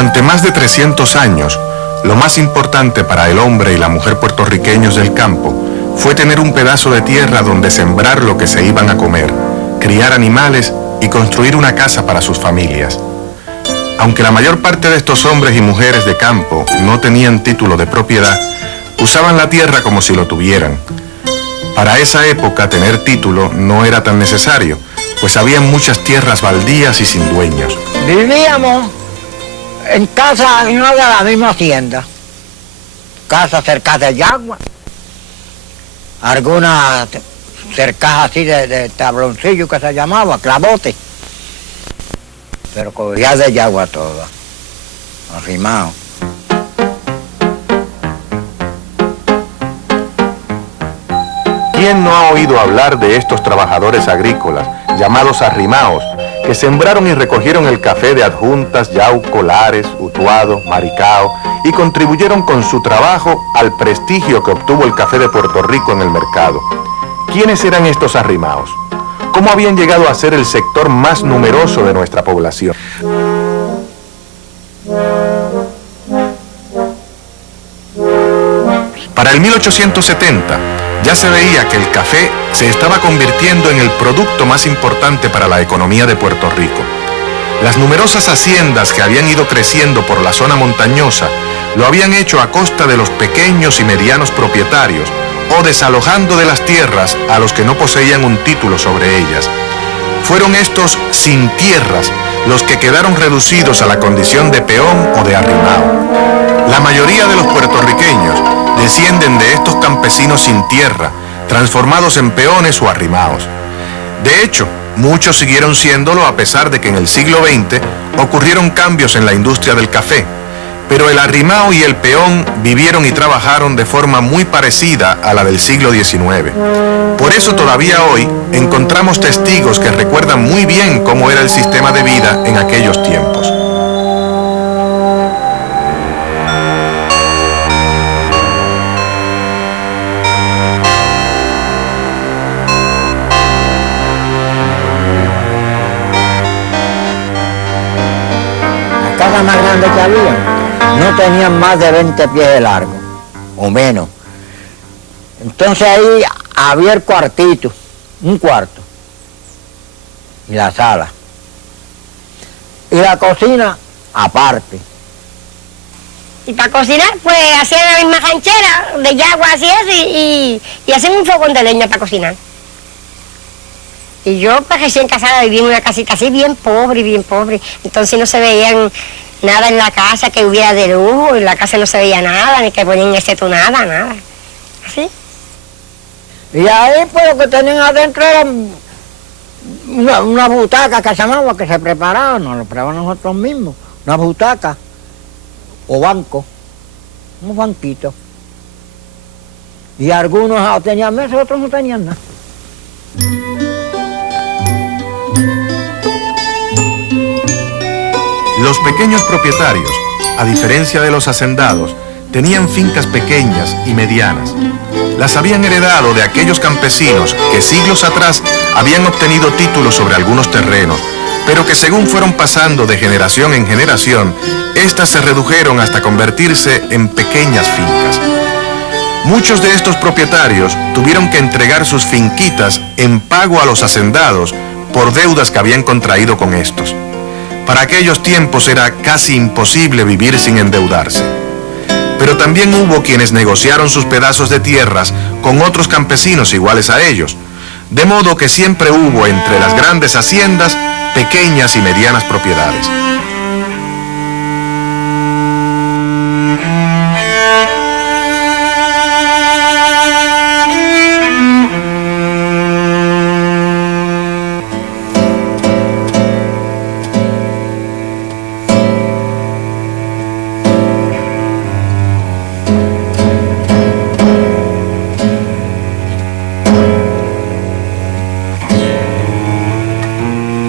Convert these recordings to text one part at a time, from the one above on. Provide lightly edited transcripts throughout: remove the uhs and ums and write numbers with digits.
Durante más de 300 años, lo más importante para el hombre y la mujer puertorriqueños del campo fue tener un pedazo de tierra donde sembrar lo que se iban a comer, criar animales y construir una casa para sus familias. Aunque la mayor parte de estos hombres y mujeres de campo no tenían título de propiedad, usaban la tierra como si lo tuvieran. Para esa época tener título no era tan necesario, pues había muchas tierras baldías y sin dueños. Vivíamos en casa en una de la misma hacienda, casa cerca de Yagua, algunas cercas así de tabloncillo que se llamaba, clavote, pero cogía de Yagua toda, arrimado. ¿Quién no ha oído hablar de estos trabajadores agrícolas, llamados arrimaos, que sembraron y recogieron el café de Adjuntas, Yauco, Lares, Utuado, Maricao y contribuyeron con su trabajo al prestigio que obtuvo el café de Puerto Rico en el mercado? ¿Quiénes eran estos arrimaos? ¿Cómo habían llegado a ser el sector más numeroso de nuestra población? Para el 1870, ya se veía que el café se estaba convirtiendo en el producto más importante para la economía de Puerto Rico. Las numerosas haciendas que habían ido creciendo por la zona montañosa lo habían hecho a costa de los pequeños y medianos propietarios o desalojando de las tierras a los que no poseían un título sobre ellas. Fueron estos sin tierras los que quedaron reducidos a la condición de peón o de arrimao. La mayoría de los puertorriqueños descienden de estos campesinos sin tierra, transformados en peones o arrimaos. De hecho, muchos siguieron siéndolo a pesar de que en el siglo XX ocurrieron cambios en la industria del café, pero el arrimao y el peón vivieron y trabajaron de forma muy parecida a la del siglo XIX. Por eso todavía hoy encontramos testigos que recuerdan muy bien cómo era el sistema de vida en aquellos tiempos. Más grande que había, no tenían más de 20 pies de largo, o menos. Entonces ahí había el cuartito, un cuarto, y la sala. Y la cocina aparte. Y para cocinar, pues hacían la misma ranchera de Yagua, así es, y hacían un fogón de leña para cocinar. Y yo, pues recién casada, vivía en una casita así bien pobre, entonces no se veían nada en la casa que hubiera de lujo, en la casa no se veía nada, ni que ponían excepto nada, así. Y ahí pues lo que tenían adentro era una butaca que se llamaba, que se preparaba, nos lo preparaban nosotros mismos, una butaca o banco, unos banquitos. Y algunos tenían mesas, otros no tenían nada. Los pequeños propietarios, a diferencia de los hacendados, tenían fincas pequeñas y medianas. Las habían heredado de aquellos campesinos que siglos atrás habían obtenido títulos sobre algunos terrenos, pero que según fueron pasando de generación en generación, estas se redujeron hasta convertirse en pequeñas fincas. Muchos de estos propietarios tuvieron que entregar sus finquitas en pago a los hacendados por deudas que habían contraído con estos. Para aquellos tiempos era casi imposible vivir sin endeudarse. Pero también hubo quienes negociaron sus pedazos de tierras con otros campesinos iguales a ellos, de modo que siempre hubo entre las grandes haciendas pequeñas y medianas propiedades.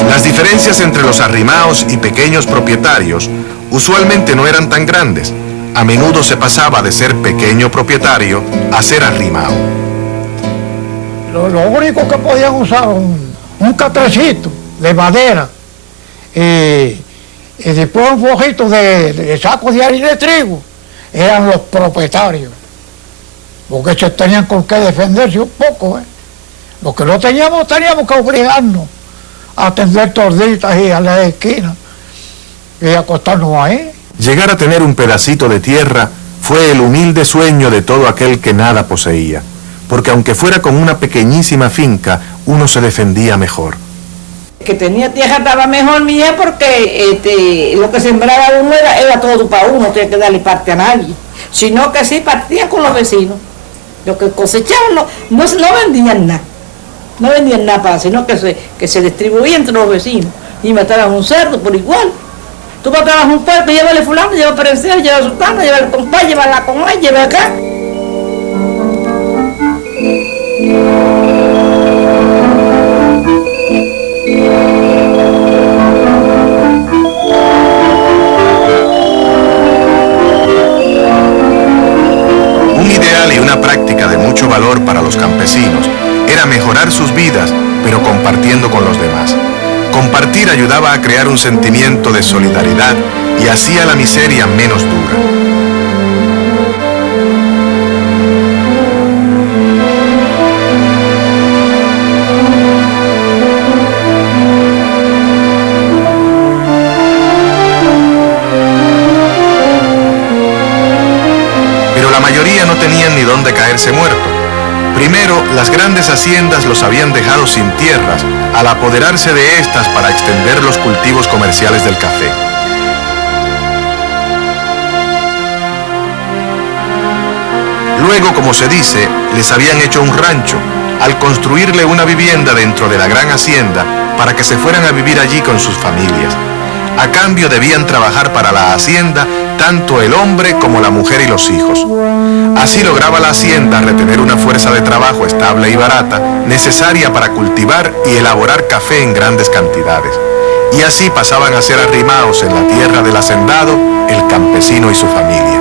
Las diferencias entre los arrimaos y pequeños propietarios usualmente no eran tan grandes. A menudo se pasaba de ser pequeño propietario a ser arrimao. Lo único que podían usar un catrecito de madera y y después un poquito de sacos de harina de trigo, eran los propietarios, porque ellos tenían con qué defenderse un poco. Los que no teníamos que obligarnos a tender torditas y a la esquina y acostarnos ahí. Llegar a tener un pedacito de tierra fue el humilde sueño de todo aquel que nada poseía, porque aunque fuera con una pequeñísima finca, uno se defendía mejor. Que tenía tierra estaba mejor, mía, porque lo que sembraba uno era todo para uno, no tenía que darle parte a nadie, sino que sí partía con los vecinos. Lo que cosechaban no vendían nada, no vendían nada para, sino que se distribuía entre los vecinos y mataban un cerdo por igual. Tú matabas un puerco, llévale fulano, llévale perencero, llévale sultana, llévale compás, llévale la comay, llévale acá. Un ideal y una práctica de mucho valor para los campesinos era mejorar sus vidas, pero compartiendo con los demás. Compartir ayudaba a crear un sentimiento de solidaridad y hacía la miseria menos dura. Pero la mayoría no tenían ni dónde caerse muerto. Primero, las grandes haciendas los habían dejado sin tierras al apoderarse de estas para extender los cultivos comerciales del café. Luego, como se dice, les habían hecho un rancho, al construirle una vivienda dentro de la gran hacienda para que se fueran a vivir allí con sus familias. A cambio debían trabajar para la hacienda tanto el hombre como la mujer y los hijos. Así lograba la hacienda retener una fuerza de trabajo estable y barata necesaria para cultivar y elaborar café en grandes cantidades. Y así pasaban a ser arrimados en la tierra del hacendado, el campesino y su familia.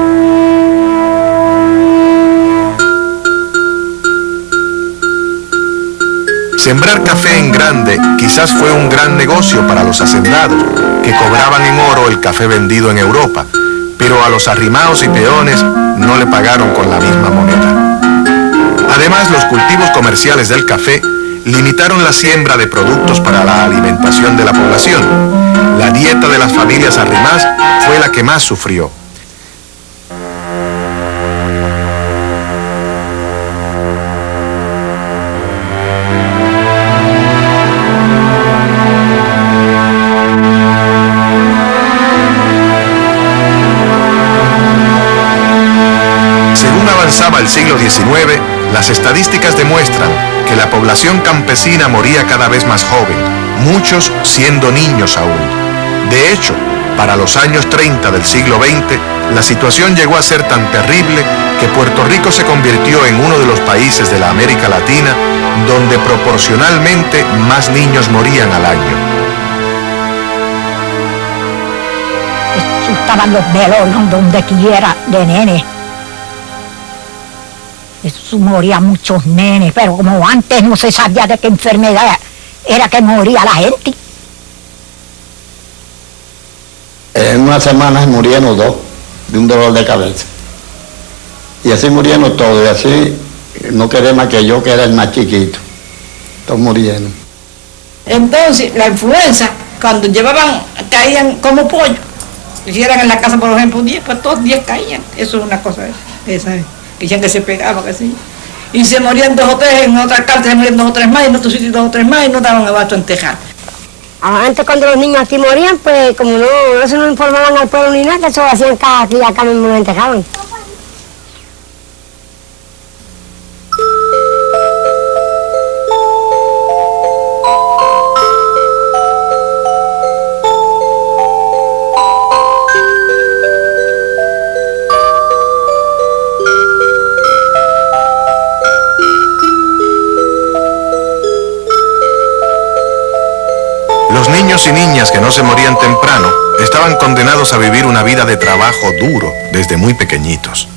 Sembrar café en grande quizás fue un gran negocio para los hacendados, que cobraban en oro el café vendido en Europa, pero a los arrimados y peones no le pagaron con la misma moneda. Además, los cultivos comerciales del café limitaron la siembra de productos para la alimentación de la población. La dieta de las familias arrimás fue la que más sufrió. Avanzaba el siglo XIX, las estadísticas demuestran que la población campesina moría cada vez más joven, muchos siendo niños aún. De hecho, para los años 30 del siglo XX, la situación llegó a ser tan terrible que Puerto Rico se convirtió en uno de los países de la América Latina donde proporcionalmente más niños morían al año. Estaban los velorios donde quiera de nenes. Eso morían muchos nenes, pero como antes no se sabía de qué enfermedad era que moría la gente. En una semana murieron dos de un dolor de cabeza. Y así murieron todos, y así no quedé más que yo, que era el más chiquito. Todos murieron. Entonces, la influenza, cuando caían como pollo. Si eran en la casa, por ejemplo, 10, pues todos 10 caían. Eso es una cosa esa es. Que decían que se pegaba, que sí. Y se morían 2 o 3, en otra carta se morían 2 o 3 más, en otro sitio 2 o 3 más, y no daban abasto a entejar. Antes cuando los niños aquí morían, pues como no se nos informaban al pueblo ni nada, eso hacían aquí y acá mismo lo enterraban. Los niños y niñas que no se morían temprano estaban condenados a vivir una vida de trabajo duro desde muy pequeñitos.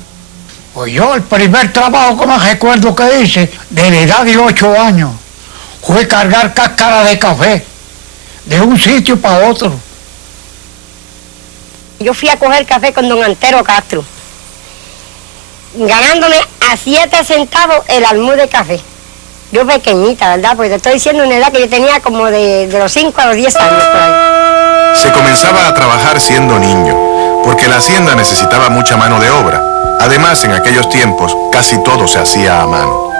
Pues yo el primer trabajo que me recuerdo que hice, de la edad de 8 años, fue cargar cáscara de café de un sitio para otro. Yo fui a coger café con don Antero Castro, ganándome a 7 centavos el almud de café. Yo pequeñita, ¿verdad? Porque te estoy diciendo una edad que yo tenía como de los 5 a los 10 años por ahí. Se comenzaba a trabajar siendo niño, porque la hacienda necesitaba mucha mano de obra. Además, en aquellos tiempos, casi todo se hacía a mano.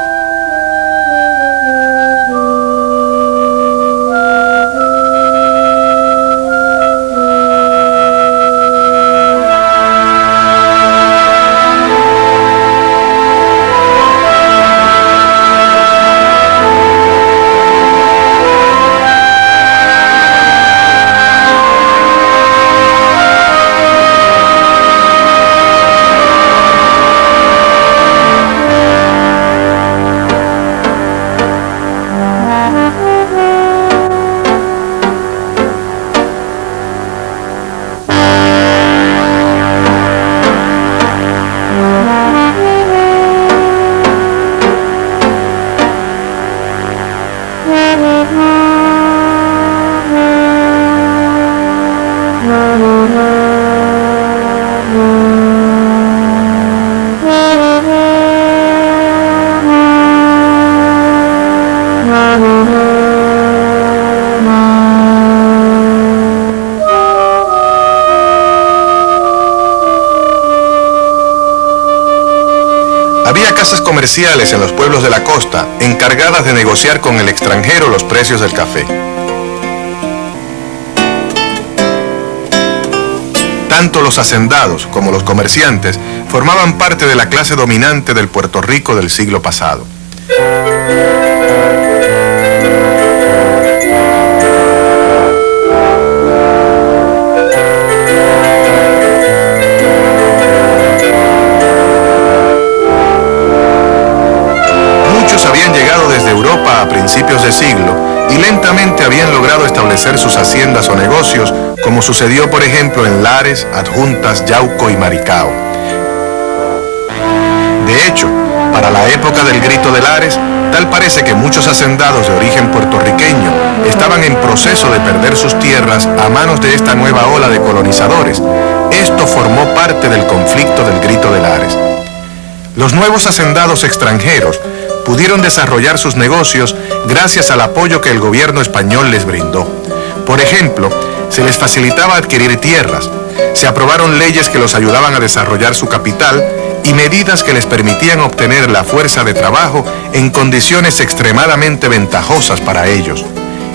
Había casas comerciales en los pueblos de la costa encargadas de negociar con el extranjero los precios del café. Tanto los hacendados como los comerciantes formaban parte de la clase dominante del Puerto Rico del siglo pasado. A principios de siglo y lentamente habían logrado establecer sus haciendas o negocios, como sucedió por ejemplo en Lares, Adjuntas, Yauco y Maricao. De hecho, para la época del Grito de Lares, tal parece que muchos hacendados de origen puertorriqueño estaban en proceso de perder sus tierras a manos de esta nueva ola de colonizadores. Esto formó parte del conflicto del Grito de Lares. Los nuevos hacendados extranjeros pudieron desarrollar sus negocios gracias al apoyo que el gobierno español les brindó. Por ejemplo, se les facilitaba adquirir tierras, se aprobaron leyes que los ayudaban a desarrollar su capital y medidas que les permitían obtener la fuerza de trabajo en condiciones extremadamente ventajosas para ellos.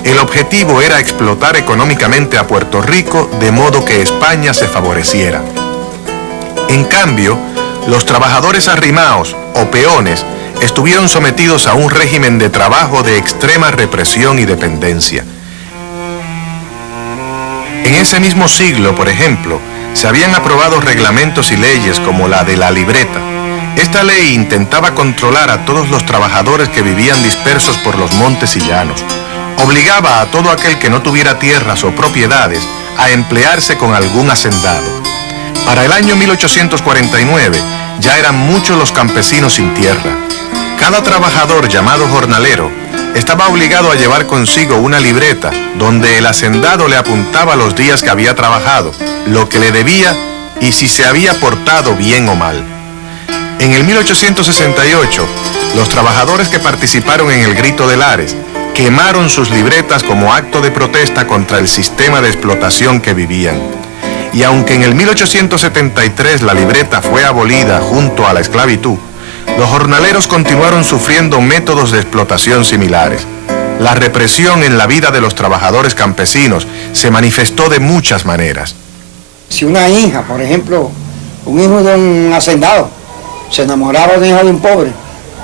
El objetivo era explotar económicamente a Puerto Rico de modo que España se favoreciera. En cambio, los trabajadores arrimaos o peones estuvieron sometidos a un régimen de trabajo de extrema represión y dependencia. En ese mismo siglo, por ejemplo, se habían aprobado reglamentos y leyes como la de la libreta. Esta ley intentaba controlar a todos los trabajadores que vivían dispersos por los montes y llanos. Obligaba a todo aquel que no tuviera tierras o propiedades a emplearse con algún hacendado. Para el año 1849, ya eran muchos los campesinos sin tierra. Cada trabajador llamado jornalero estaba obligado a llevar consigo una libreta donde el hacendado le apuntaba los días que había trabajado, lo que le debía y si se había portado bien o mal. En el 1868, los trabajadores que participaron en el Grito de Lares quemaron sus libretas como acto de protesta contra el sistema de explotación que vivían. Y aunque en el 1873 la libreta fue abolida junto a la esclavitud, los jornaleros continuaron sufriendo métodos de explotación similares. La represión en la vida de los trabajadores campesinos se manifestó de muchas maneras. Si una hija, por ejemplo, un hijo de un hacendado, se enamoraba de un hijo de un pobre,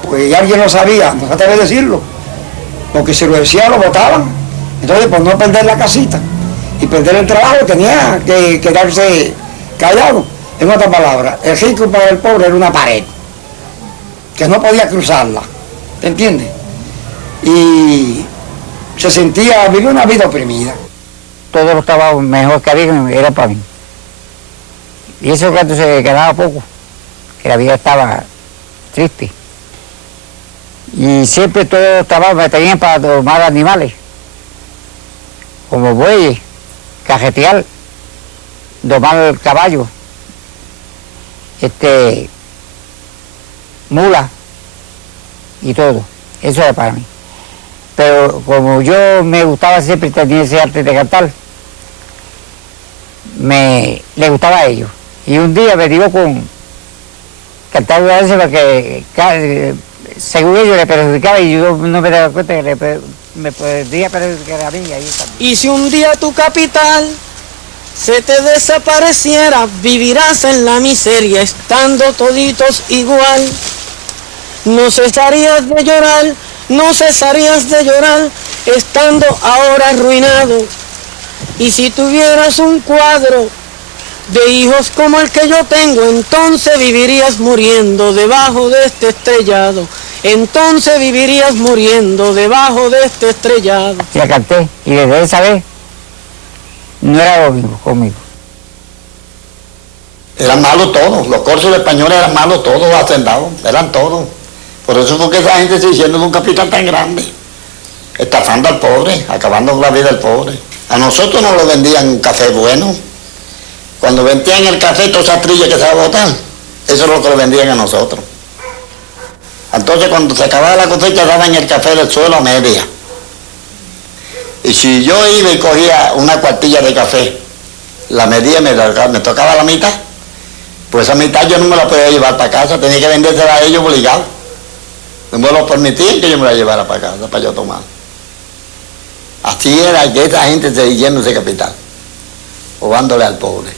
pues ya alguien lo sabía, no se atreve a decirlo, porque si lo decía lo botaban. Entonces, por no perder la casita y perder el trabajo, tenía que quedarse callado. En otras palabras, el rico para el pobre era una pared, que no podía cruzarla, ¿te entiendes? Y se sentía, vivía una vida oprimida. Todos los trabajos mejor que había era para mí. Y eso cuando se quedaba poco, que la vida estaba triste. Y siempre todos los trabajos me tenían para tomar animales, como bueyes, cajetear, domar caballo, mula y todo. Eso era para mí. Pero como yo me gustaba siempre, tenía ese arte de cantar, le gustaba a ellos. Y un día me dio con cantar una vez porque según ellos le perjudicaba y yo no me daba cuenta que me podía perjudicar a mí. Ahí está. Y si un día tu capital se te desapareciera, vivirás en la miseria, estando toditos igual. No cesarías de llorar, no cesarías de llorar, estando ahora arruinado. Y si tuvieras un cuadro de hijos como el que yo tengo, entonces vivirías muriendo debajo de este estrellado. Entonces vivirías muriendo debajo de este estrellado. La canté y desde esa vez no era lo mismo conmigo. Eran malos todos, los corsos españoles eran malos todos, los hacendados, eran todos. Por eso fue que esa gente se hicieron de un capital tan grande, estafando al pobre, acabando con la vida del pobre. A nosotros nos lo vendían un café bueno. Cuando vendían el café, toda esa trilla que se va a botar, eso es lo que lo vendían a nosotros. Entonces cuando se acababa la cosecha daban el café del suelo a media. Y si yo iba y cogía una cuartilla de café, la medía, me tocaba la mitad, pues esa mitad yo no me la podía llevar para casa, tenía que vendérsela a ellos obligados. No me lo permitían que yo me la llevara para casa, para yo tomar. Así era que esa gente se yendo ese capital, robándole al pobre.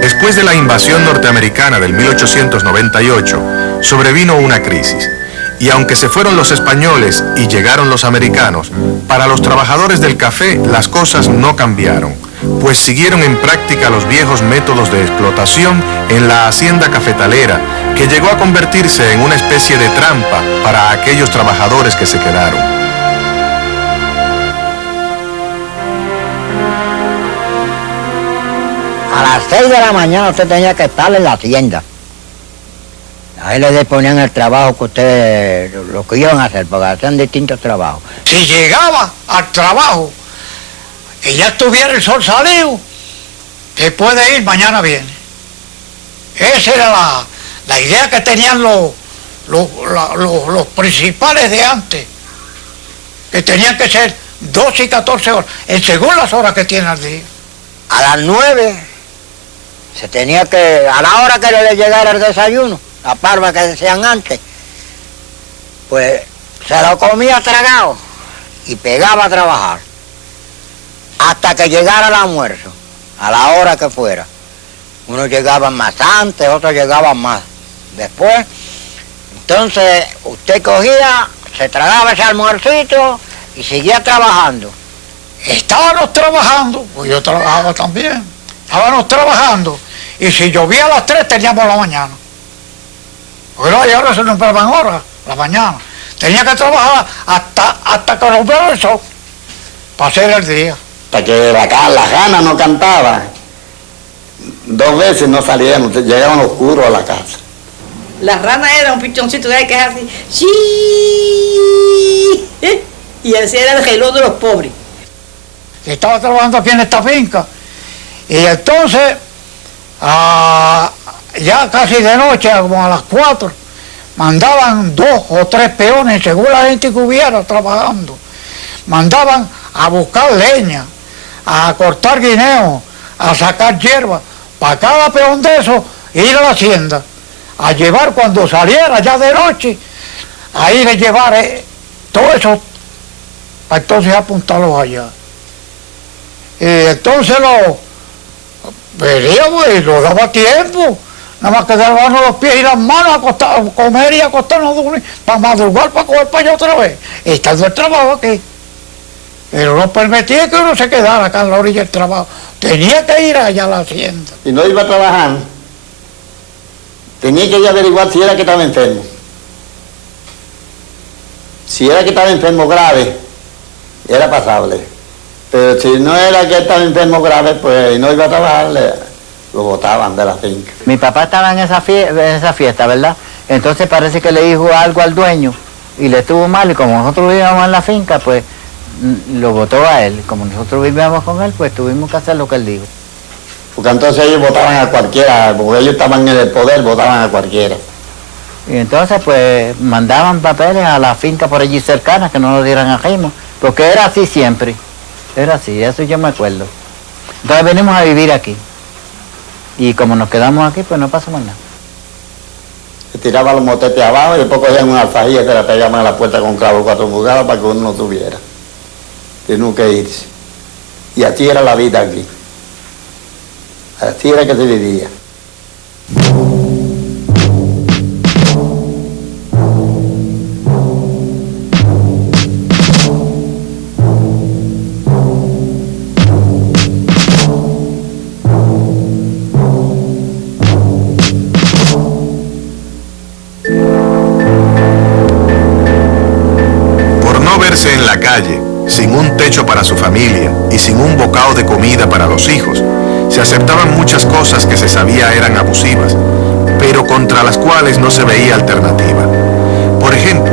Después de la invasión norteamericana del 1898, sobrevino una crisis. Y aunque se fueron los españoles y llegaron los americanos, para los trabajadores del café las cosas no cambiaron, pues siguieron en práctica los viejos métodos de explotación en la hacienda cafetalera, que llegó a convertirse en una especie de trampa para aquellos trabajadores que se quedaron. A las 6 de la mañana usted tenía que estar en la hacienda. Ahí les ponían el trabajo que ustedes, lo que iban a hacer, porque hacían distintos trabajos. Si llegaba al trabajo y ya estuviera el sol salido, te puede ir, mañana viene. Esa era la idea que tenían los principales de antes, que tenían que ser 12 y 14 horas, según las horas que tiene al día. A las 9 se tenía que, a la hora que le llegara el desayuno, la parva que decían antes, pues se lo comía tragado y pegaba a trabajar hasta que llegara el almuerzo, a la hora que fuera. Unos llegaban más antes, otros llegaban más después. Entonces usted cogía, se tragaba ese almuercito y seguía trabajando. Estábamos trabajando, pues yo trabajaba también, estábamos trabajando, y si llovía a las 3 teníamos la mañana. Porque no, y ahora se nos empleaban horas, la mañana. Tenía que trabajar hasta que nos viera el sol, para hacer el día. Hasta que la gana no cantaba, 2 veces no salíamos, llegaban oscuros a la casa. La rana era un pichoncito de ahí que es así, ¡sí! Y así era el reloj de los pobres. Estaba trabajando aquí en esta finca, y entonces, ya casi de noche, como a las 4, mandaban 2 o 3 peones, según la gente que hubiera trabajando, mandaban a buscar leña, a cortar guineo, a sacar hierba, para cada peón de esos ir a la hacienda, a llevar cuando saliera ya de noche, a ir a llevar todo eso, para entonces apuntarlos allá. Y entonces veníamos y nos daba tiempo. Nada más que darnos los pies y las manos, comer y acostarnos a dormir, para madrugar, para coger para allá otra vez. Estando el trabajo aquí. Pero no permitía que uno se quedara acá en la orilla del trabajo. Tenía que ir allá a la hacienda. Si no iba a trabajar, tenía que ir a averiguar si era que estaba enfermo. Si era que estaba enfermo grave, era pasable. Pero si no era que estaba enfermo grave, pues no iba a trabajar, lo botaban de la finca. Mi papá estaba en esa fiesta, ¿verdad? Entonces parece que le dijo algo al dueño y le estuvo mal, y como nosotros vivíamos en la finca, pues lo botó a él. Como nosotros vivíamos con él, pues tuvimos que hacer lo que él dijo. Porque entonces ellos votaban a cualquiera, porque ellos estaban en el poder, votaban a cualquiera. Y entonces pues mandaban papeles a la finca por allí cercanas que no nos dieran ajimo, porque era así siempre. Era así, eso yo me acuerdo. Entonces venimos a vivir aquí. Y como nos quedamos aquí, pues no pasó más nada. Se tiraban los motetes abajo y después cogían una alfajilla que la pegaban a la puerta con clavo 4 pulgadas para que uno no tuviera. Tenía que irse. Y así era la vida aquí. Así era que se vivía. En la calle, sin un techo para su familia y sin un bocado de comida para los hijos, se aceptaban muchas cosas que se sabía eran abusivas, pero contra las cuales no se veía alternativa. Por ejemplo,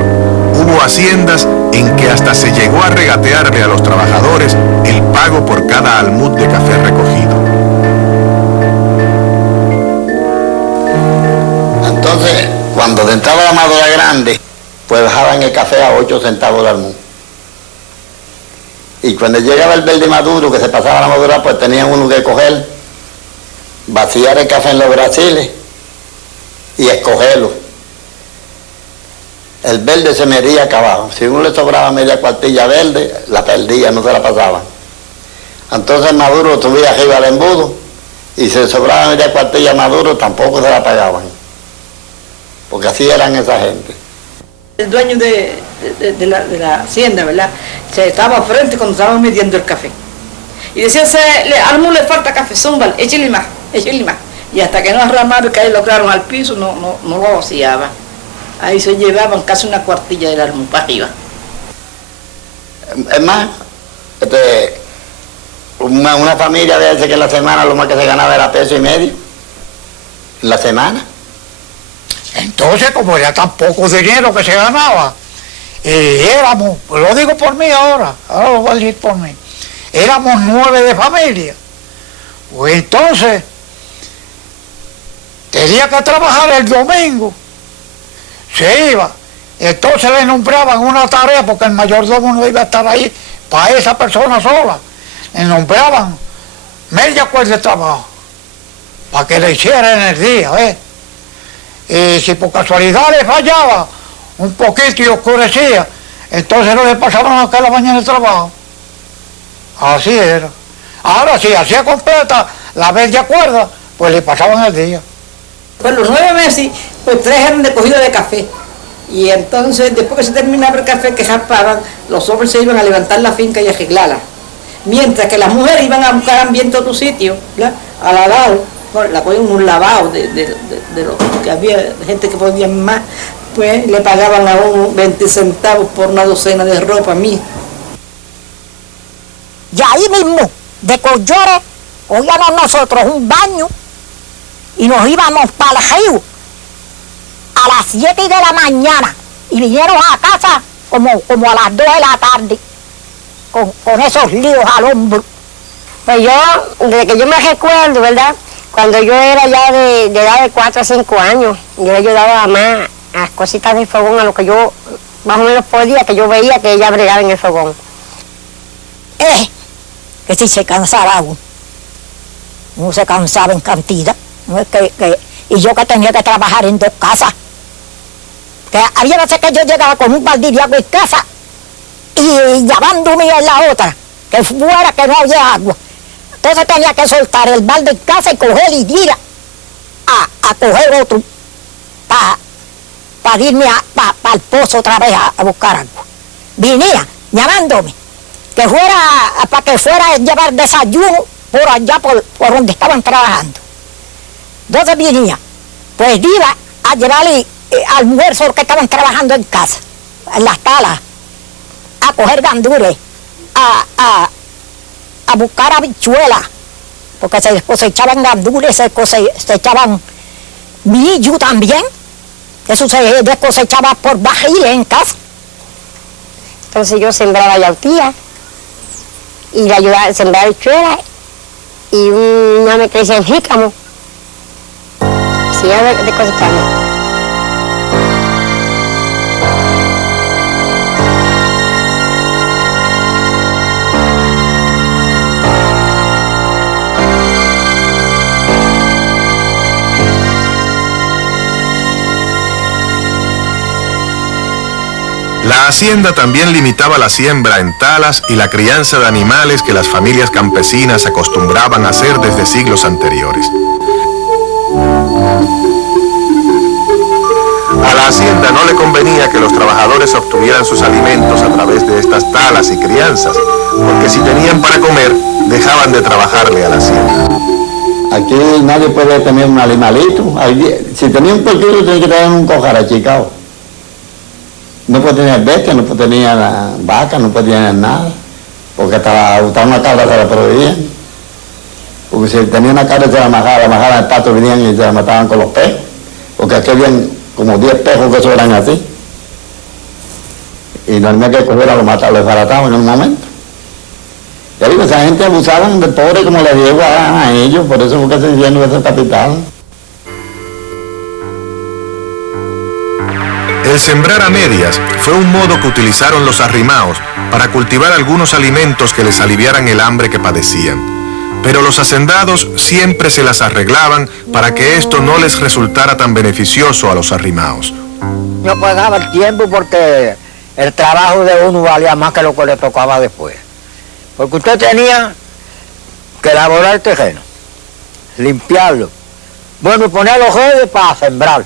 hubo haciendas en que hasta se llegó a regatearle a los trabajadores el pago por cada almud de café recogido. Entonces, cuando entraba la madura grande, pues bajaban el café a 8 centavos de almud. Y cuando llegaba el verde maduro, que se pasaba la madura, pues tenían uno que coger, vaciar el café en los brasiles y escogerlo. El verde se medía acá abajo. Si uno le sobraba media cuartilla verde, la perdía, no se la pasaban. Entonces el maduro lo subía arriba del embudo, y si le sobraba media cuartilla maduro, tampoco se la pagaban. Porque así eran esa gente. El dueño de la hacienda, ¿verdad? Se estaba frente cuando estábamos midiendo el café. Y decía, al mundo le falta café, zúmbale, échale más, échale más. Y hasta que no arramaron y que ahí lo clavaron al piso, no lo vaciaba. Ahí se llevaban casi una cuartilla del almud para arriba. Es más, una familia de que en la semana lo más que se ganaba era $1.50 en la semana. Entonces, como era tan poco dinero que se ganaba, éramos, lo digo por mí ahora lo voy a decir por mí, éramos 9 de familia. Pues entonces, tenía que trabajar el domingo, se iba, entonces le nombraban una tarea, porque el mayordomo no iba a estar ahí para esa persona sola, le nombraban media cuerda de trabajo, para que le hiciera en el día, Y si por casualidad le fallaba un poquito y oscurecía, entonces no le pasaban acá la mañana de trabajo. Así era. Ahora si hacía completa la media cuerda, pues le pasaban el día. Pues los 9 meses, pues 3 eran de cogida de café. Y entonces, después que se terminaba el café que japaban, los hombres se iban a levantar la finca y arreglarla. Mientras que las mujeres iban a buscar ambiente a otro sitio, ¿verdad? A lavar. La cogían un lavado de lo que había gente que podía más, pues le pagaban a uno 20 centavos por una docena de ropa a mí. Y ahí mismo, de Collores, cogíamos nosotros un baño y nos íbamos para el río a las 7 de la mañana y vinieron a casa como a las 2 de la tarde con esos líos al hombro. Pues yo, desde que yo me recuerdo, ¿verdad? Cuando yo era ya de edad de 4 a 5 años, yo le ayudaba a mamá a las cositas del fogón, a lo que yo más o menos podía, que yo veía que ella bregaba en el fogón. Que si se cansaba uno se cansaba en cantidad, ¿no? Y yo que tenía que trabajar en 2 casas, que había veces que yo llegaba con un balde de agua en casa y llamándome en la otra, que fuera que no había agua, Entonces tenía que soltar el balde en casa y coger y ir a coger otro para irme al pozo otra vez a buscar agua. Venía llamándome que fuera para que fuera a llevar desayuno por allá por donde estaban trabajando. Entonces venía, pues iba a llevarle almuerzo que estaban trabajando en casa, en las talas, a coger gandules, a buscar habichuelas, porque se cosechaban gandules, se cosechaban millo también, eso se cosechaba por bajiles en casa. Entonces yo sembraba yautía y le ayudaba a sembrar habichuelas y una me crecía en jícamo. Sí, de cosechando. La hacienda también limitaba la siembra en talas y la crianza de animales que las familias campesinas acostumbraban a hacer desde siglos anteriores. A la hacienda no le convenía que los trabajadores obtuvieran sus alimentos a través de estas talas y crianzas, porque si tenían para comer, dejaban de trabajarle a la hacienda. Aquí nadie puede tener un animalito. Si tenía un poquito, tiene que tener un cojar achicado. No puede tener bestia, no puede tener vaca, no puede tener nada, porque hasta una cabra se la prohibían. Porque si tenía una cabra se la majaban el pato, venían y se la mataban con los pejos, porque aquí habían como 10 pejos que eso eran así. Y no había que coger a los matados, los desbarataban en un momento. Ya digo, esa gente abusaban del pobre como les digo a ellos, por eso fue que se hicieron ese capital. El sembrar a medias fue un modo que utilizaron los arrimaos para cultivar algunos alimentos que les aliviaran el hambre que padecían. Pero los hacendados siempre se las arreglaban para que esto no les resultara tan beneficioso a los arrimaos. No pagaba el tiempo porque el trabajo de uno valía más que lo que le tocaba después. Porque usted tenía que elaborar el terreno, limpiarlo, bueno, poner los redes para sembrar.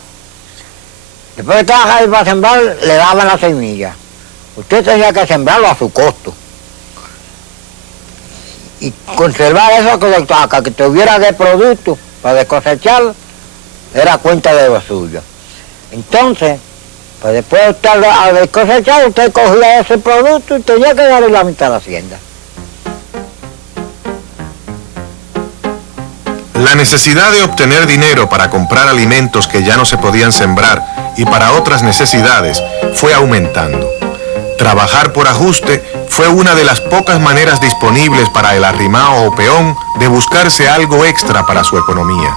Después de trabajar para sembrar, le daban la semilla. Usted tenía que sembrarlo a su costo. Y conservar eso que tuviera de producto para cosechar, era cuenta de lo suyo. Entonces, pues después de usted cosechar, usted cogía ese producto y tenía que darle la mitad a la hacienda. La necesidad de obtener dinero para comprar alimentos que ya no se podían sembrar y para otras necesidades fue aumentando. Trabajar por ajuste fue una de las pocas maneras disponibles para el arrimao o peón de buscarse algo extra para su economía.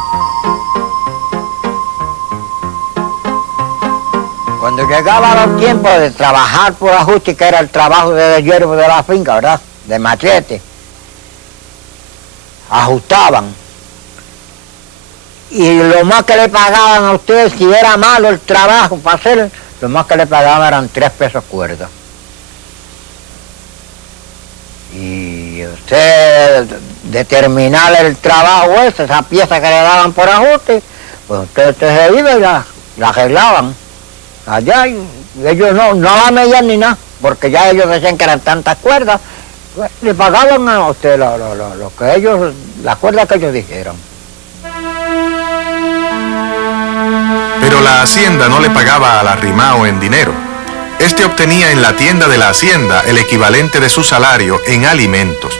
Cuando llegaban los tiempos de trabajar por ajuste, que era el trabajo de hierro de la finca, ¿verdad? De machete, ajustaban. Y lo más que le pagaban a usted, si era malo el trabajo para hacer, lo más que le pagaban eran 3 pesos cuerda. Y usted, de terminar el trabajo ese, esa pieza que le daban por ajuste, pues usted se iba y la arreglaban allá, y ellos no la medían ni nada, porque ya ellos decían que eran tantas cuerdas, pues, le pagaban a usted lo que ellos, las cuerdas que ellos dijeron. Pero la hacienda no le pagaba al arrimao en dinero. Este obtenía en la tienda de la hacienda el equivalente de su salario en alimentos.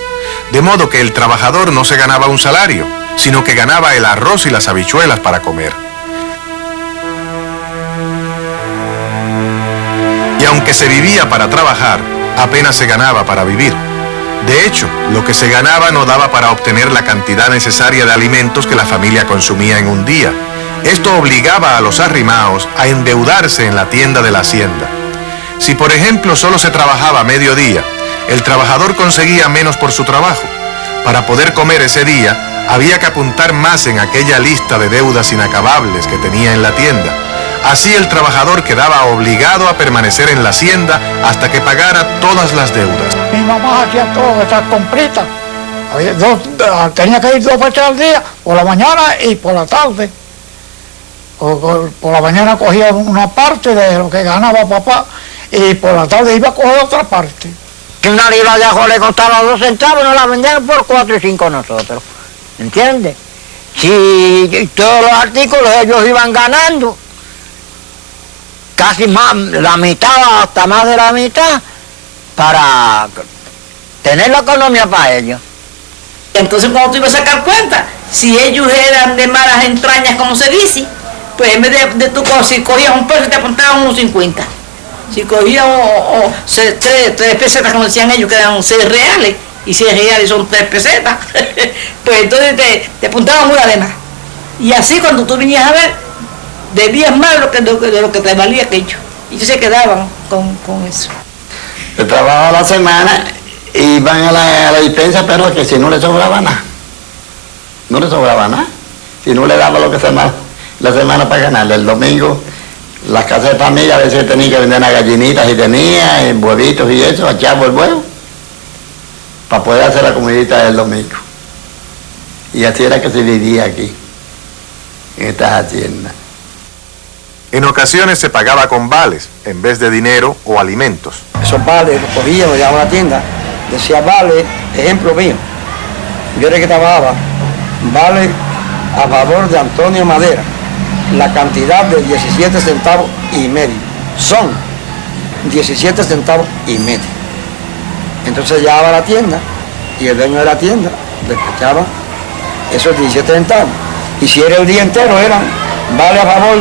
De modo que el trabajador no se ganaba un salario, sino que ganaba el arroz y las habichuelas para comer. Y aunque se vivía para trabajar, apenas se ganaba para vivir. De hecho, lo que se ganaba no daba para obtener la cantidad necesaria de alimentos que la familia consumía en un día. Esto obligaba a los arrimaos a endeudarse en la tienda de la hacienda. Si por ejemplo solo se trabajaba mediodía, el trabajador conseguía menos por su trabajo. Para poder comer ese día, había que apuntar más en aquella lista de deudas inacabables que tenía en la tienda. Así el trabajador quedaba obligado a permanecer en la hacienda hasta que pagara todas las deudas. Mi mamá hacía todas esas compritas Tenía que ir 2 veces al día, por la mañana y por la tarde. Por la mañana cogía una parte de lo que ganaba papá y por la tarde iba a coger otra parte. Que una libra de ajo le costaba 2 centavos, nos la vendían por 4 y 5 nosotros. ¿Entiendes? Si todos los artículos ellos iban ganando, casi más, la mitad, hasta más de la mitad, para tener la economía para ellos. Entonces cuando tú ibas a sacar cuenta, si ellos eran de malas entrañas, como se dice, pues en vez de tú, si cogías un peso, te apuntaban unos 50. Si cogías 3 pesetas, como decían ellos, que eran 6 reales, y 6 reales son 3 pesetas, pues entonces te apuntaban una de más. Y así cuando tú venías a ver, debías más de lo que te valía aquello. Y ellos se quedaban con eso. El trabajo a la semana iban a la dispensa, pero es que si no le sobraba nada, no le sobraba nada. Si no le daba lo que se más la semana para ganarle. El domingo, las casas de familia a veces tenía que vender unas gallinitas y tenía huevitos y eso, echaba el huevo para poder hacer la comidita del domingo. Y así era que se vivía aquí, en estas haciendas. En ocasiones se pagaba con vales, en vez de dinero o alimentos. Esos vales los cogía, los llevaba a la tienda, decía vale, ejemplo mío. Yo era el que trabajaba, vale a favor de Antonio Madera, la cantidad de 17 centavos y medio. Son 17 centavos y medio. Entonces llevaba a la tienda y el dueño de la tienda despachaba esos 17 centavos. Y si era el día entero, eran vale a favor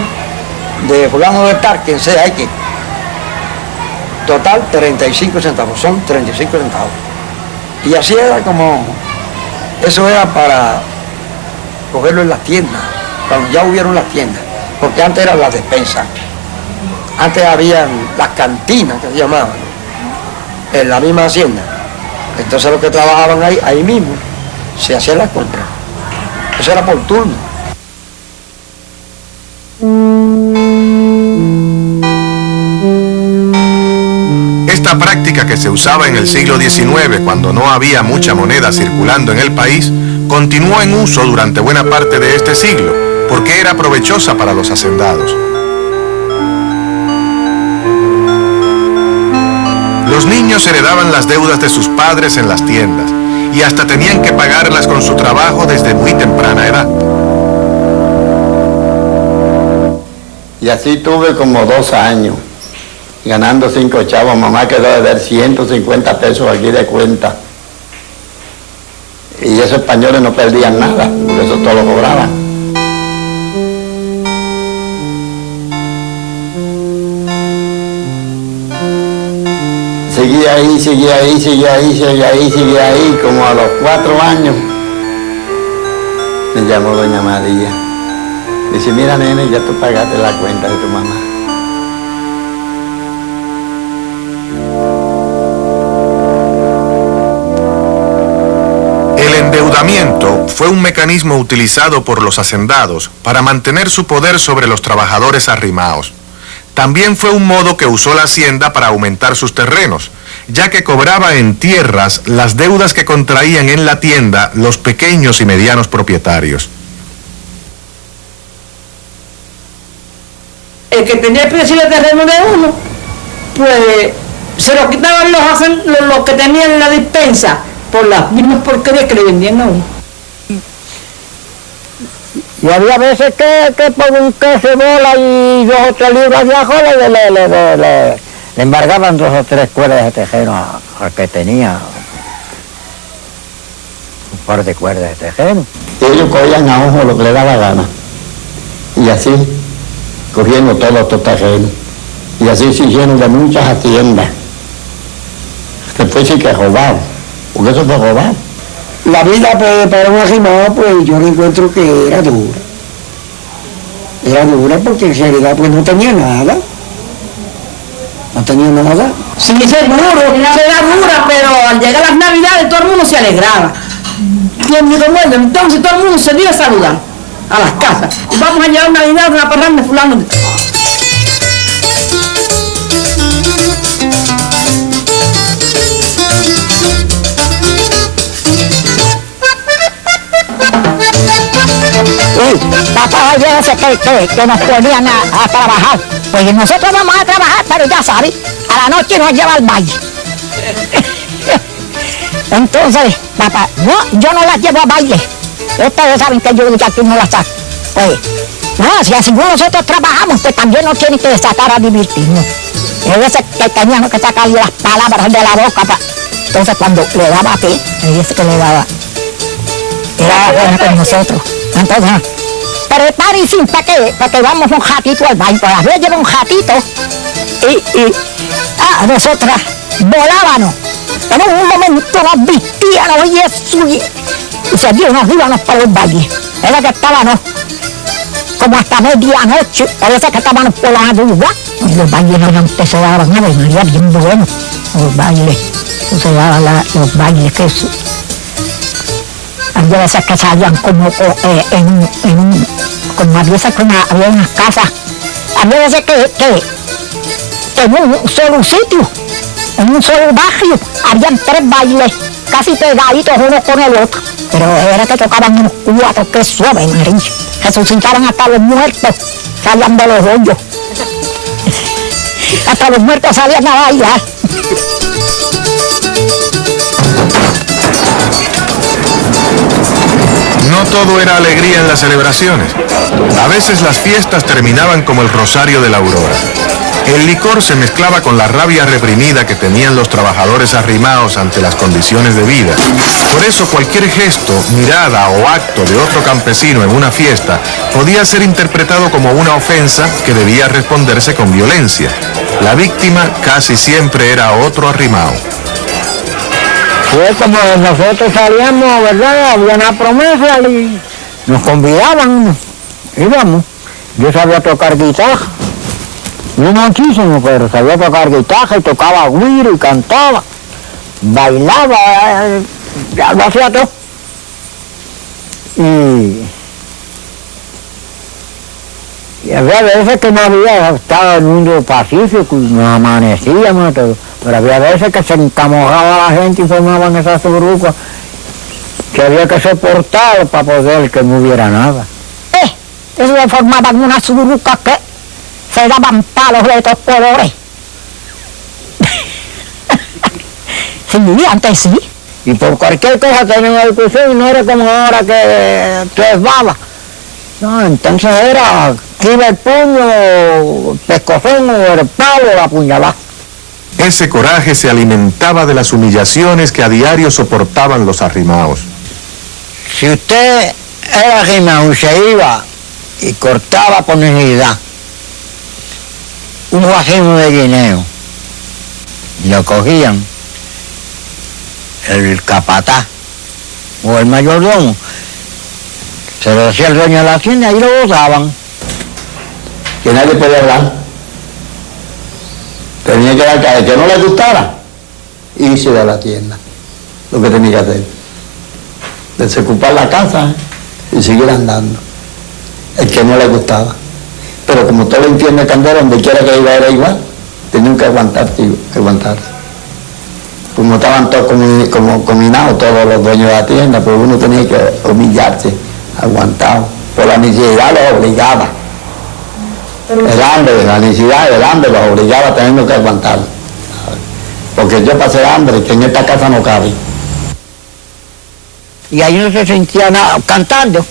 de fulano de tal, quien sea, hay que. Total 35 centavos, son 35 centavos. Y así era como, eso era para cogerlo en las tiendas, cuando ya hubieron las tiendas, porque antes eran las despensas. Antes habían las cantinas que se llamaban, en la misma hacienda. Entonces los que trabajaban ahí mismo, se hacían las compras. Eso era por turno. Esta práctica que se usaba en el siglo XIX, cuando no había mucha moneda circulando en el país, continuó en uso durante buena parte de este siglo, porque era provechosa para los hacendados. Los niños heredaban las deudas de sus padres en las tiendas, y hasta tenían que pagarlas con su trabajo desde muy temprana edad. Y así tuve como 2 años, ganando 5 chavos. Mamá quedó de ver 150 pesos aquí de cuenta. Y esos españoles no perdían nada, porque eso todo lo cobraban. Seguía ahí, como a los 4 años. Me llamó doña María. Dice, mira nene, ya tú pagaste la cuenta de tu mamá. El endeudamiento fue un mecanismo utilizado por los hacendados para mantener su poder sobre los trabajadores arrimados. También fue un modo que usó la hacienda para aumentar sus terrenos, ya que cobraba en tierras las deudas que contraían en la tienda los pequeños y medianos propietarios. El que tenía el precio del terreno de uno, pues se lo quitaban los que tenían en la dispensa por las mismas porquerías que le vendían a uno. Y había veces que por un queso bola y 2 o 3 libras de ajo le embargaban 2 o 3 cuerdas de tejeno al que tenía un par de cuerdas de tejeno. Ellos cogían a ojo lo que le daba gana. Y así, cogiendo todos estos tejenos. Y así se hicieron de muchas haciendas. Después sí que robaron, porque eso fue robado. La vida para un arrimado, pues yo le encuentro que era dura. Era dura porque en realidad pues no tenía nada. No tenía nada. Sí, seguro, era dura, pero al llegar las navidades todo el mundo se alegraba. Entonces todo el mundo se dio a saludar a las casas. Y vamos a llevar Navidad a una parranda de fulano. ese que nos ponían a trabajar. Pues nosotros vamos a trabajar, pero ya sabes, a la noche nos lleva al baile. Entonces, papá, no, yo no las llevo a baile. Ustedes saben que yo ya aquí no las saco. Pues, no, si así nosotros trabajamos, pues también nos tienen que sacar a divertirnos. Es veces que teníamos que sacarle las palabras de la boca. Entonces, cuando le daba a ti, ese que le daba, era bueno con nosotros. Entonces, prepara y sin para que vamos un ratito al baño. Pues a veces lleva un ratito y nosotras volábamos. En un momento nos vistíamos y eso, y seguíamos, nos íbamos para el baile. Era que estábamos como hasta medianoche, a veces que estábamos por la madrugada. Y los bailes no se daban nada, María, bien bueno, los bailes. Se daban los bailes que eso. Había veces que salían como como a veces que había unas casas, había veces que en un solo sitio, en un solo barrio, habían 3 bailes, casi pegaditos uno con el otro. Pero era que tocaban unos 4, que suave, María. Resucitaban hasta los muertos, salían de los hoyos. Hasta los muertos salían a bailar. No todo era alegría en las celebraciones. A veces las fiestas terminaban como el rosario de la aurora. El licor se mezclaba con la rabia reprimida que tenían los trabajadores arrimados ante las condiciones de vida. Por eso cualquier gesto, mirada o acto de otro campesino en una fiesta podía ser interpretado como una ofensa que debía responderse con violencia. La víctima casi siempre era otro arrimado. Pues como nosotros salíamos, ¿verdad? Había una promesa y nos convidaban, íbamos. Yo sabía tocar guitarra, no muchísimo, pero sabía tocar guitarra y tocaba güiro y cantaba, bailaba, ya lo hacía todo. Y había veces que no había, estaba el mundo pacífico y nos amanecíamos todo. Pero había veces que se encamorraba la gente y formaban esas burbujas que había que soportar para poder que no hubiera nada. Eso se formaban unas burbujas que se daban palos de todos colores. Sí, antes sí. Y por cualquier cosa tenían una discusión y no era como ahora que es baba. No, entonces era que iba el puño, pescozón o el palo, la puñalada. Ese coraje se alimentaba de las humillaciones que a diario soportaban los arrimados. Si usted era arrimado y se iba y cortaba por necesidad un racimo de guineo, lo cogían el capataz o el mayordomo, se lo decía el dueño de la hacienda y lo botaban. Que nadie podía hablar. Tenía que dar cada que no le gustara, irse de la tienda. Lo que tenía que hacer. Desocupar la casa y seguir andando. El que no le gustaba. Pero como todo el infierno de Candela, donde quiera que iba era igual, tenían que aguantarse. Como estaban todos combinados, todos los dueños de la tienda, pues uno tenía que humillarse, aguantado. Por la necesidad los obligaba. El hambre, la necesidad del hambre los obligaba a tener que aguantar. Porque yo pasé hambre, que en esta casa no cabe. Y ahí no se sentía nada cantando.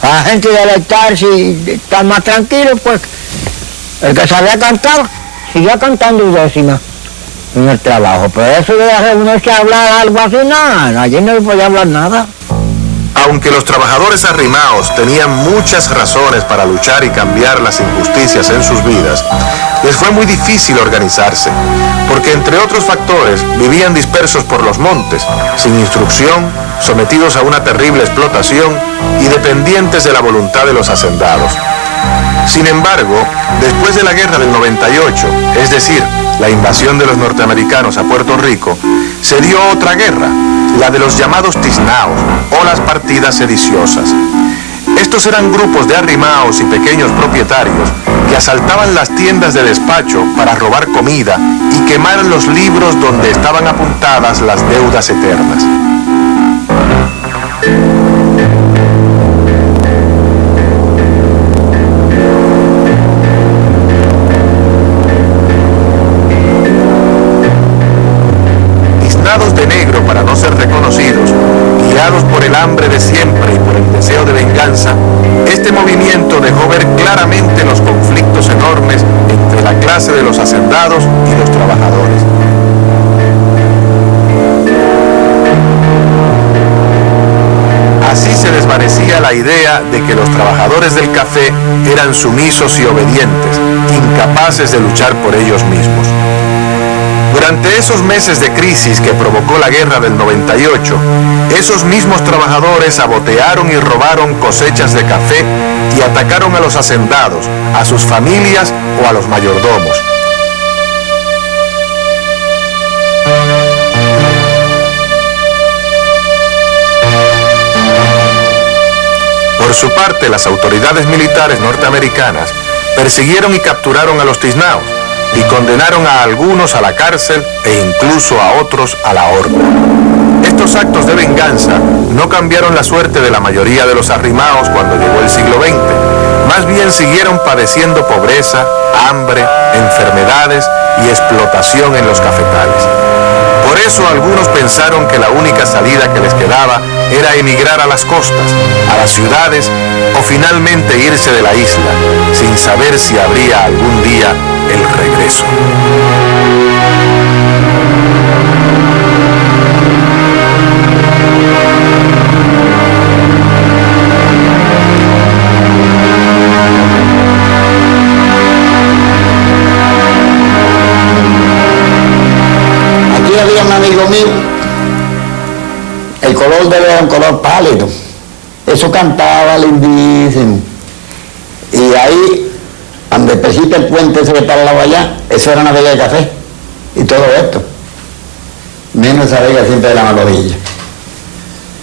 Para la gente deleitarse y estar más tranquilo, pues el que sabía cantar, seguía cantando y décima en el trabajo. Pero eso de reunirse a hablar algo así, nada, allí no se podía hablar nada. Aunque los trabajadores arrimados tenían muchas razones para luchar y cambiar las injusticias en sus vidas, les fue muy difícil organizarse, porque entre otros factores vivían dispersos por los montes, sin instrucción, sometidos a una terrible explotación y dependientes de la voluntad de los hacendados. Sin embargo, después de la guerra del 98, es decir, la invasión de los norteamericanos a Puerto Rico, se dio otra guerra, la de los llamados tiznaos o las partidas sediciosas. Estos eran grupos de arrimaos y pequeños propietarios que asaltaban las tiendas de despacho para robar comida y quemar los libros donde estaban apuntadas las deudas eternas. el hambre de siempre y por el deseo de venganza, este movimiento dejó ver claramente los conflictos enormes entre la clase de los hacendados y los trabajadores. Así se desvanecía la idea de que los trabajadores del café eran sumisos y obedientes, incapaces de luchar por ellos mismos. Durante esos meses de crisis que provocó la guerra del 98, esos mismos trabajadores sabotearon y robaron cosechas de café y atacaron a los hacendados, a sus familias o a los mayordomos. Por su parte, las autoridades militares norteamericanas persiguieron y capturaron a los tiznaos y condenaron a algunos a la cárcel e incluso a otros a la horca. Estos actos de venganza no cambiaron la suerte de la mayoría de los arrimaos cuando llegó el siglo XX. Más bien siguieron padeciendo pobreza, hambre, enfermedades y explotación en los cafetales. Por eso algunos pensaron que la única salida que les quedaba era emigrar a las costas, a las ciudades o finalmente irse de la isla, sin saber si habría algún día el regreso. Aquí había un amigo mío, el color de él era un color pálido, eso cantaba lindísimo, y ahí donde precipita el puente ese que está al lado allá, eso era una vega de café, y todo esto, menos esa vega siempre de la malorilla,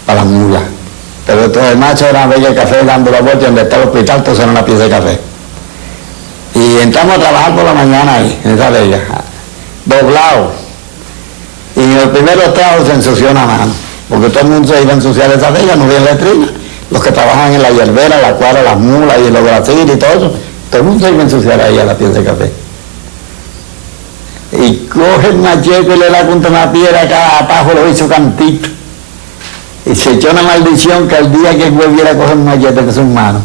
para las mulas, pero todo el macho era una vega de café dando la vuelta, y donde está el hospital, todo era una pieza de café. Y entramos a trabajar por la mañana ahí, en esa vega, doblado, y en el primer trabajo se ensució una mano, porque todo el mundo se iba a ensuciar esa vega, no había letrina, los que trabajan en la hierbera, la cuadra, las mulas y los brasiles y todo eso, todo el mundo se iba a ensuciar ahí a la pieza de café. Y coge el machete y le da contra una piedra acá abajo, lo hizo cantito. Y se echó una maldición que al día que volviera a coger un machete de sus manos,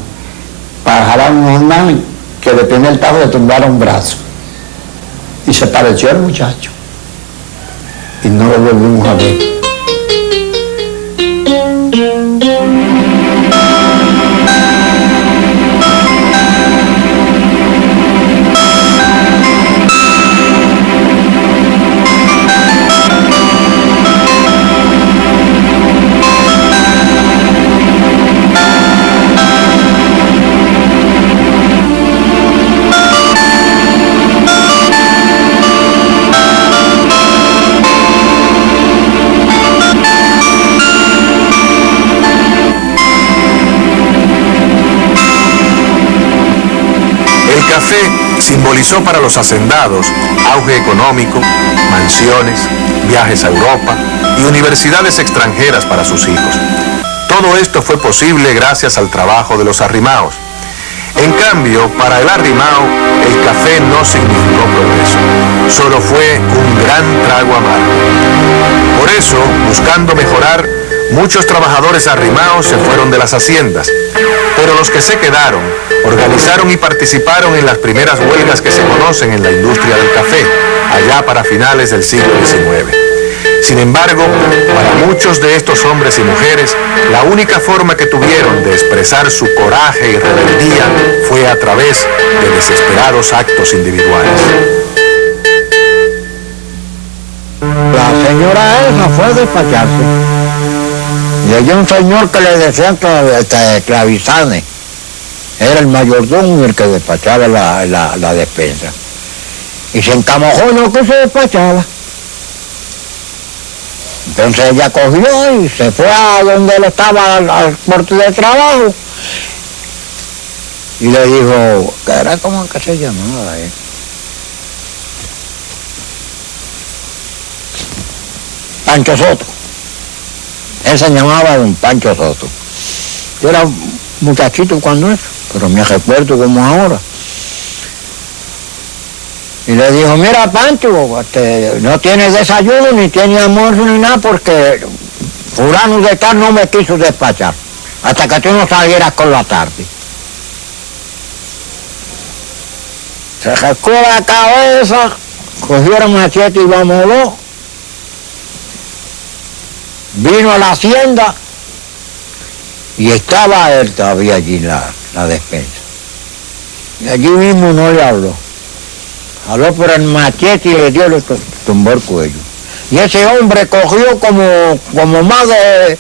para jalar unos manos, que de primer tajo le tumbaron un brazo. Y se pareció el muchacho. Y no lo volvimos a ver. El café simbolizó para los hacendados auge económico, mansiones, viajes a Europa y universidades extranjeras para sus hijos. Todo esto fue posible gracias al trabajo de los arrimaos. En cambio, para el arrimao, el café no significó progreso, solo fue un gran trago amargo. Por eso, buscando mejorar, muchos trabajadores arrimaos se fueron de las haciendas, pero los que se quedaron organizaron y participaron en las primeras huelgas que se conocen en la industria del café, allá para finales del siglo XIX. Sin embargo, para muchos de estos hombres y mujeres, la única forma que tuvieron de expresar su coraje y rebeldía fue a través de desesperados actos individuales. La señora esa fue a despacharse. Y había un señor que le decían Clavizane. Era el mayordomo y el que despachaba la despensa. Y se encamojó en lo que se despachaba. Entonces ella cogió y se fue a donde él estaba al puerto de trabajo. Y le dijo, ¿qué era como que se llamaba él? Pancho Soto. Él se llamaba don Pancho Soto. Yo era muchachito cuando eso, pero me recuerdo como ahora. Y le dijo, mira Pancho, no tienes desayuno, ni tienes almuerzo, ni nada, porque fulano de tal no me quiso despachar, hasta que tú no salieras con la tarde. Se rascó la cabeza, cogió el machete y lo amoló. Vino a la hacienda y estaba él todavía allí en la despensa. Y allí mismo no le habló. Jaló por el machete y le dio, le tumbó el cuello. Y ese hombre cogió como más de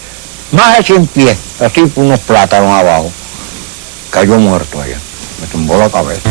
100 pies, así por unos plátanos abajo. Cayó muerto allá, me tumbó la cabeza.